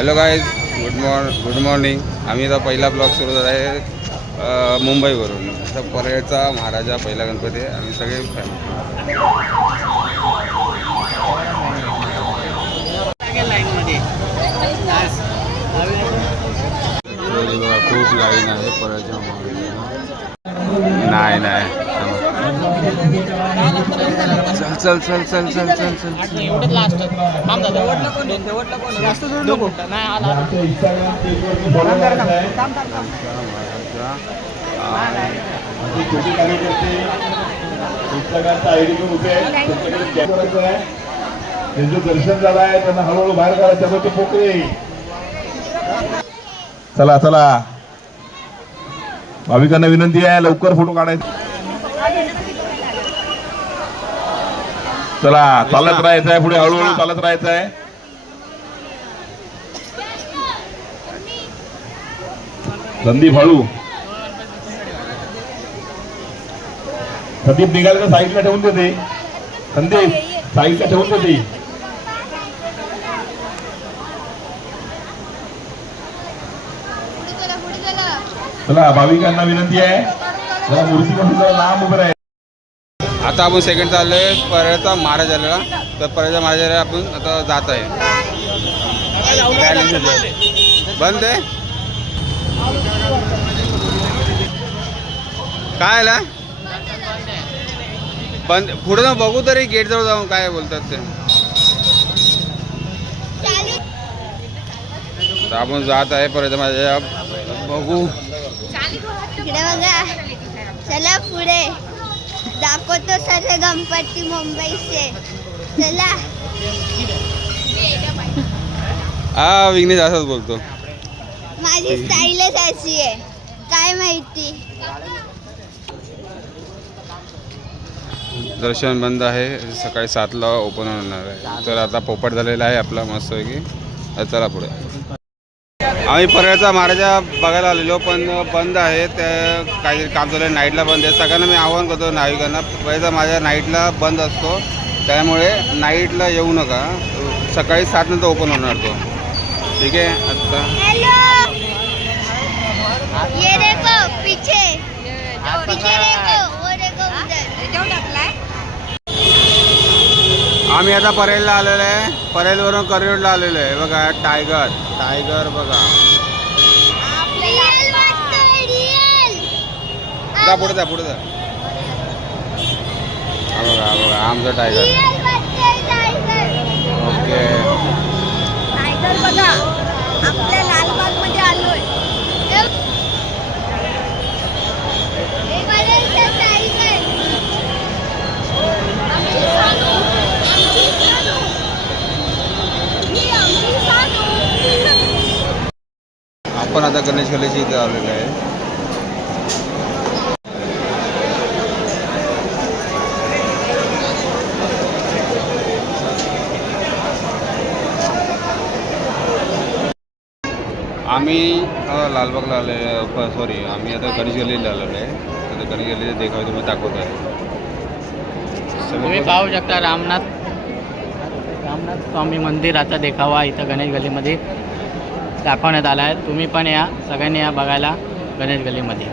Hello guys good morn good morning आम्ही आता पहिला ब्लॉग सुरू झाला आहे मुंबईवरून. आता परळचा महाराजा पहिला गणपती आहे. आम्ही सगळे फॅमिली खूप लाईन आहे परळच्या महाराजाला नाही नाही. चल चल चल चल चल चल चल. एवढं लास्ट थांब दादा. शेवटला कोण आहे? शेवटला कोण जास्त जोड नको नाही आला. थांब, थांब, थांब. त्यांचं दर्शन झालं आहे त्यांना हळूहळू बाहेर काढा त्यामुळे ते पोकळे चला चला. भाविकांना विनंती आहे लवकर फोटो काढायचे. चला चालत राहायचं आहे पुढे हळूहळू चालत राहायचं आहे संदीप हळू. संदीप निघाले तर साईडला ठेवून देते? संदीप साईडला ठेवून देते. चला भाविकांना विनंती आहे. जरा मूर्ती जरा लांब उभे राहा आता आपण सेकंड चाललोय परळचा महाराजाला तर परळच्या महाराजाला आपण आता जात आहे बंद आहे? काय आला? बंद. पुढे जाऊन बघू तरी गेट जवळ जाऊन काय बोलतात ते. तर आपण जात आहे परत माझ्या बघू. चला पुढे. दाखवतो सर्व गणपती मुंबईचे. चला. हा विघ्नेश असंच बोलतो. माझी स्टाईलच अशी आहे. काय माहिती? दर्शन बंद आहे. सकाळी सातला ओपन होणार आहे. तर आता पोपट झालेला आहे आपला मस्तपैकी तर चला पुढे. आम्ही परळचा महाराजा बघायला आलेलो पण बंद आहे ते काहीतरी काम चालू आहे नाईटला बंद आहे. सगळ्यांना मी आवाहन करतो नाविकांना परळचा माझ्या नाईटला बंद असतो त्यामुळे नाईटला येऊ नका. सकाळी सात नंतर ओपन होणार तो. ठीक आहे उधर. आम्ही आता परेलला आलेलो आहे परेलवरून करियोडला आलेलो आहे. बघा टायगर टायगर बघा. जा पुढे जा पुढे जा. बघा बघा आमचं टायगर ओके. टायगर बघा आपल्या मध्ये आलोय. आपण आता गणेश गलेशी इथे आलेलो आहे. आम्ही अ, लालबागला आले सॉरी आम्ही आता गणेश गल्लीला आलेलो आहे. आता गणेश गल्लीचा देखावा तुम्ही दाखवत आहे तुम्ही पाहू शकता रामनाथ रामनाथ स्वामी मंदिर आता देखावा इथं गणेश गल्लीमध्ये दाखवण्यात आला आहे. तुम्ही पण या सगळ्यांनी या बघायला गणेश गल्लीमध्ये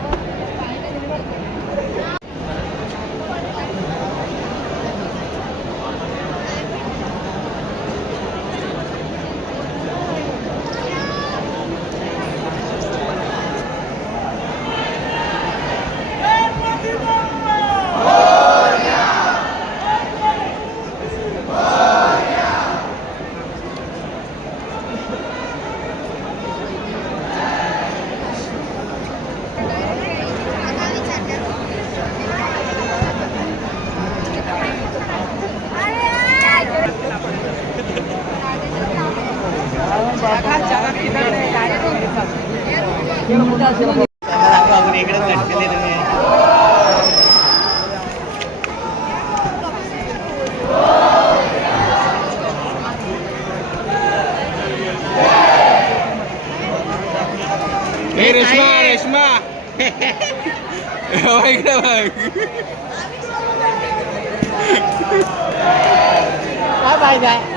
फायदा आहे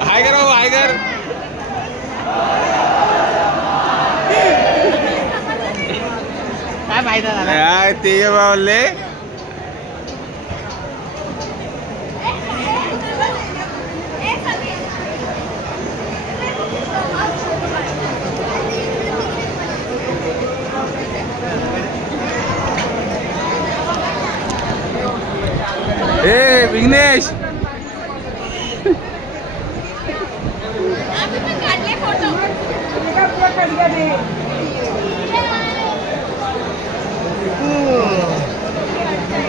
हाय कर हाय कर काय फायदा झाला ते बोलले ए विघ्नेश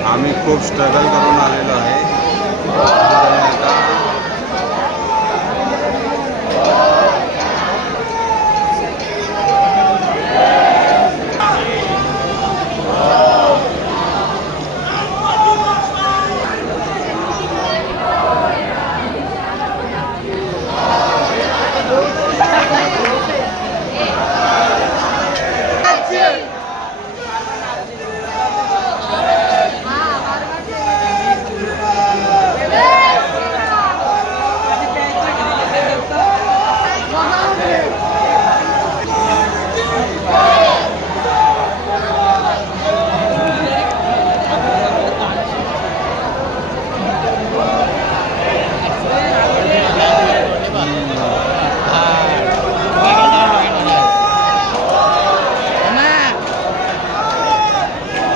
आम्ही खूप स्ट्रगल करून आलेलो आहे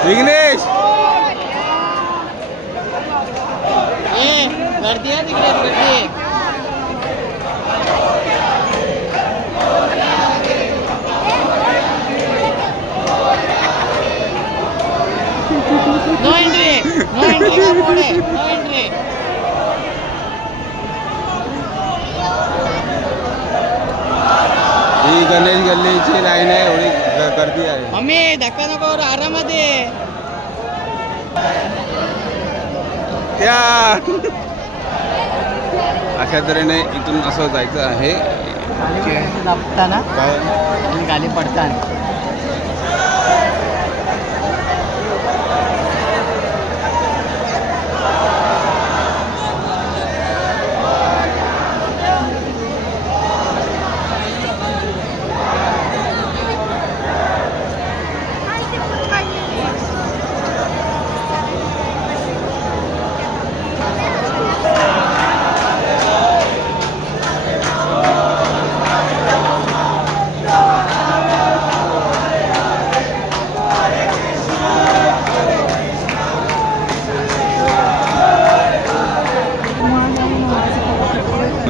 विघ्नेश ए तिकडे नो एंट्री नो एंट्री का बोर्ड है गणेश गल्लीची लाईन आहे एवढी गर्दी आहे. मम्मी धक्का नको आरामात ये. त्या अशा तऱ्हेने इथून असं जायचं आहे. गाडी पडताना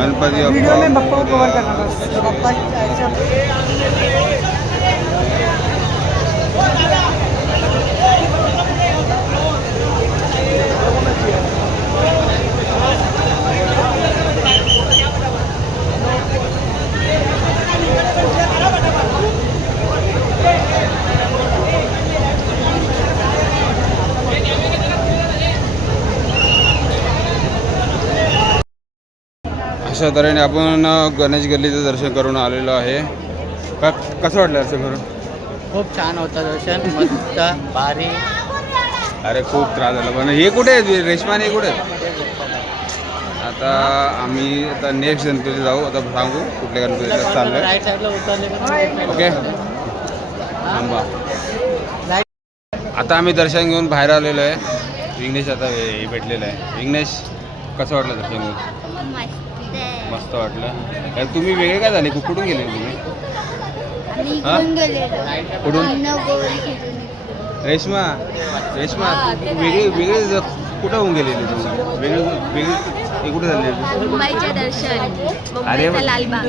गणपती वीडियो में बाप्पा को कवर करना बस। तो बप्पा अशा तऱ्हेने आपण गणेश गल्लीचं दर्शन करून आलेलो आहे. का कसं वाटलं दर्शन करून? खूप छान होतं दर्शन मस्त भारी. अरे खूप त्रास झाला. पण हे कुठे आहेत? रेशमा आणि हे कुठे आता आम्ही आता नेक्स्ट गणपती जाऊ. आता सांगू कुठल्या गणपतीला चाललंय. राईट साईडला उतरले का मग ओके. थांबा. आता आम्ही दर्शन घेऊन बाहेर आलेलो आहे. विघ्नेश आता हे भेटलेलं आहे. विघ्नेश कसं वाटलं दर्शन घेऊन? मस्त वाटलं. काय तुम्ही वेगळे काय झाले? कुठून गेले तुम्ही? हा? कुठून? रेश्मा रेश्मा वेगळे वेगळे कुठं होऊन गेलेली तू? वेगळे वेगळे कुठे झाले? मुंबईचे दर्शन अरे लालबाग.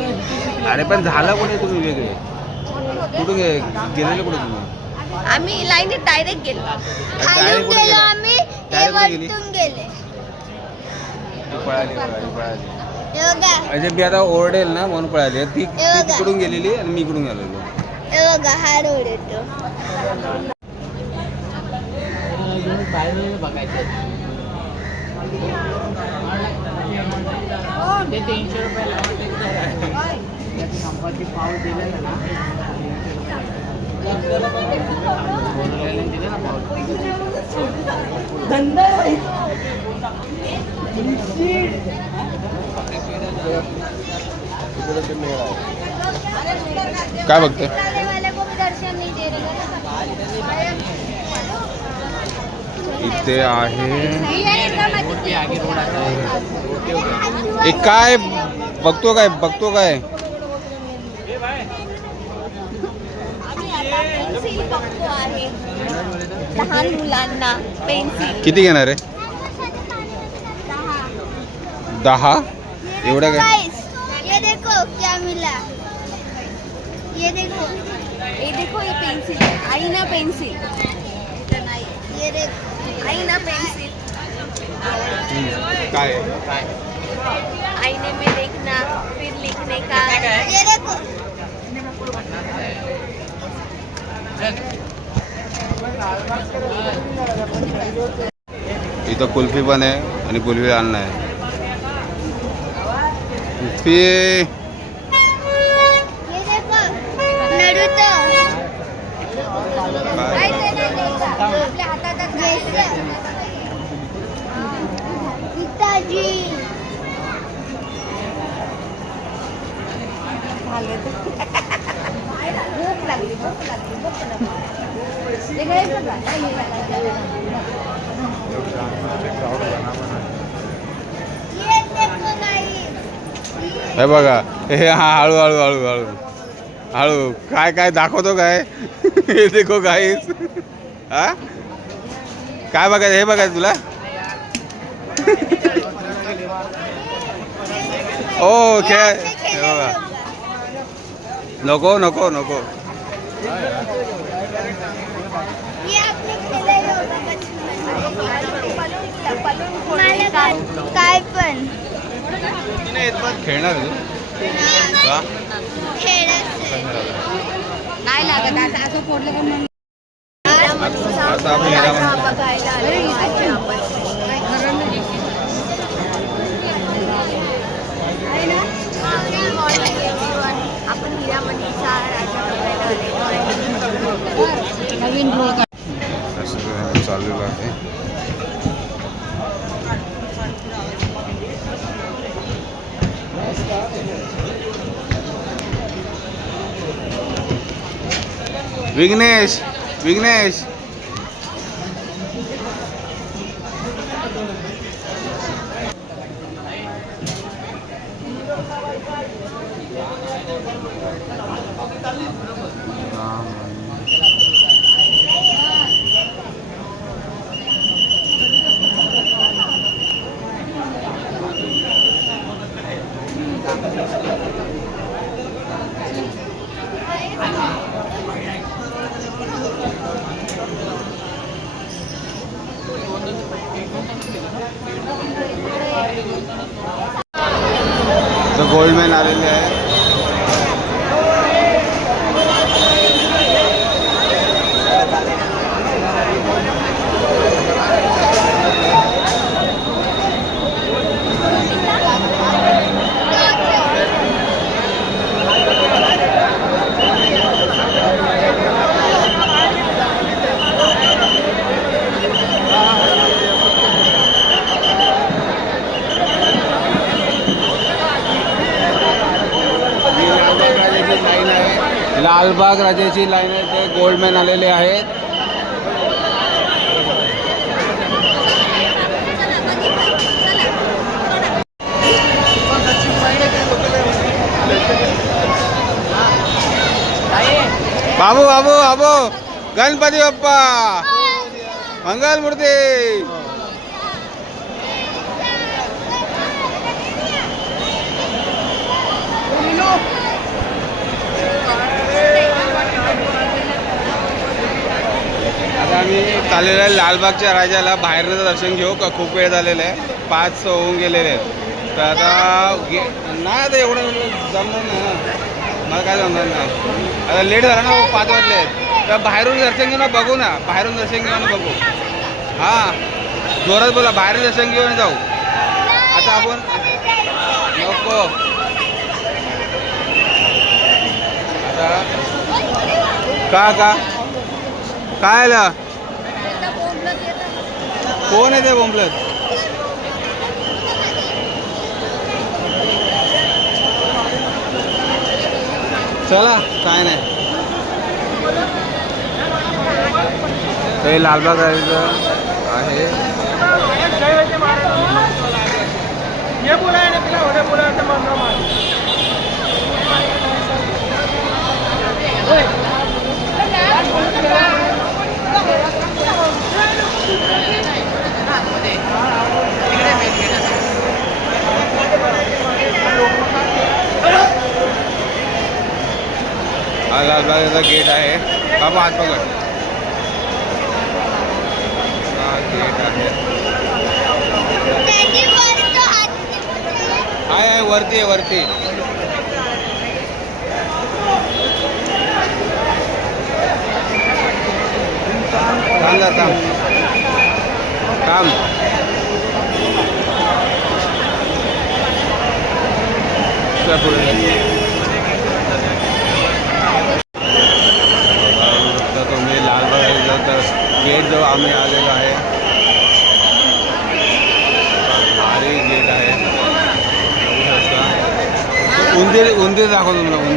अरे पण झाला कुठे तुम्ही वेगळे? कुठं गे गेलेले कुठे तुम्ही? आम्ही लाईनीत डायरेक्ट गेलो. खालून कुठे गेलो? आम्ही ते गेली? वरतून गेले. ती पळाली पळाली पळाली. म्हणजे मी आता ओरडेल ना म्हणून पळाली. ती. तिकडून गेलेली आणि मी इकडून गेलेलो. हे हा तीनशे रुपये काय बघते? वाले को भी दर्शन नहीं दे रहे इथे आहे. रोड भी आगे रोड आता है एक काय? बघतो काय? बघतो काय? पेन्सिल बघतो आहे लहान मुलांना पेन्सिल किती घेणार आहे? दहा. एवढं काय? गाइस ये देखो क्या मिला। ये देखो। ये देखो ये पेंसिल आईना पेंसिल ये देखो। आईना पेंसिल काय? आईने में देखना फिर लिखने का। ये देखो। इथं कुल्फी पण आहे आणि कुल्फी आणणं आहे. phía हे बघा हे हा हळू हळू हळू हळू. हळू. काय काय दाखवतो काय? हे देखो गाईस हा? काय बघायचं हे बघायचं तुला? ओ खेळ. हे बघा. नको नको नको. काय पण. खेळणार? का? नाही लागत आता असं फोडलं का मग आता आपण आपण हिरामणीचा राजा बघायला आलेलो आहे नवीन रोल असं चाललेलं आहे विघ्नेश विघ्नेश गोल्डमॅन आलेले आहे लालबाग लाईन आहे ते गोल्डमॅन आलेले आहेत. बाबू बाबू बाबू. गणपती बाप्पा. मंगलमूर्ती मूर्ती आता आम्ही चाललेलं आहे लालबागच्या राजाला बाहेरचं दर्शन घेऊ का खूप वेळ झालेला आहे. पाच होऊन गेलेले आहेत. तर आता गे नाही आता एवढं जमणार नाही ना. मला काय जमणार नाही. आता लेट झाला ना पाच वाजले आहेत. तर बाहेरून दर्शन घेऊन बघू ना. बाहेरून दर्शन घेऊन बघू. हां. जोरात बोला बाहेरून दर्शन घेऊन जाऊ. आता आपण नको. आता का का? काय आलं? कोण येते ते बोंबलत? चला काय नाही. लालबाग आहे. बोला लालबागेचा गेट आहे. बाबा हा गेट आहे. वरती आहे वरती. थांब थांब. थांब. पुढे. ಒಂದೇ ಆಗೋದು ನಾವು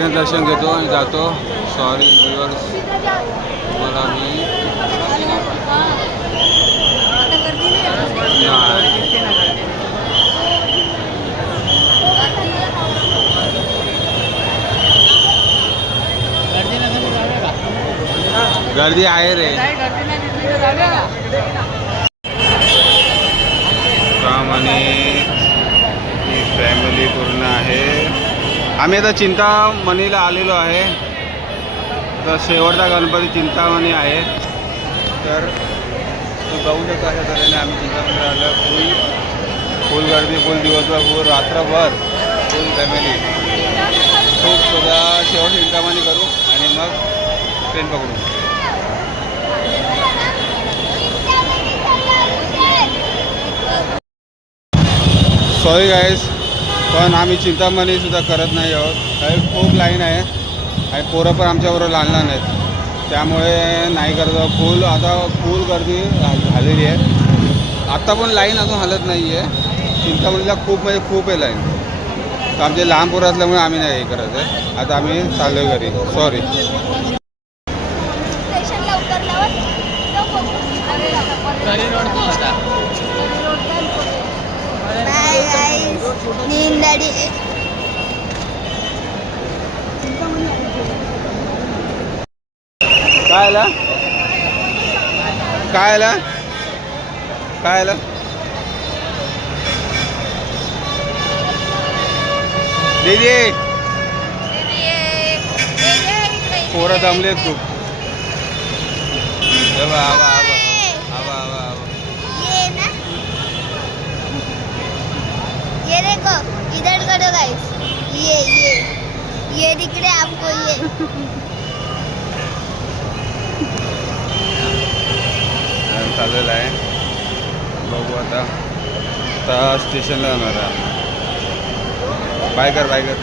बाहेरनं दर्शन घेतो आणि जातो. सॉरी व्ह्युअर्स मला मी गर्दी आहे रे. काही गर्दी नाही दिसली तर जाऊया. का राम आणि ही फॅमिली पूर्ण आहे आम्ही आता चिंतामणीला आलेलो आहे. तर शेवटचा गणपती चिंतामणी आहे. तर तू जाऊ शकतो अशा तऱ्हेने आम्ही चिंतामणीला आलो. फुल फुल गर्दी फुल दिवसभर फुल रात्रभर फुल फॅमिली खूप सुद्धा शेवट चिंतामणी करू आणि मग ट्रेन पकडू. सॉरी गाईज पण आम्ही चिंतामणी सुद्धा करत नाही आहोत. काही खूप लाईन आहे. आणि पोरं पण आमच्याबरोबर लहान लहान आहेत. त्यामुळे नाही करत फुल आता फुल गर्दी झालेली आहे. आत्ता पण लाईन अजून हलत नाही आहे चिंतामणीला खूप म्हणजे खूप आहे लाईन तर आमचे लहान पोरं असल्यामुळे आम्ही नाही हे करत आहे. आता आम्ही चाललो आहे घरी. सॉरी आला? काय दीदी! पोरं जमलेत खूप. इधर करो गाइस ये ये. ये दिख रहे आपको, ये. आणि चाललेलं आहे. बघू आता. आता स्टेशनला जाणार आहे बाय कर बाय कर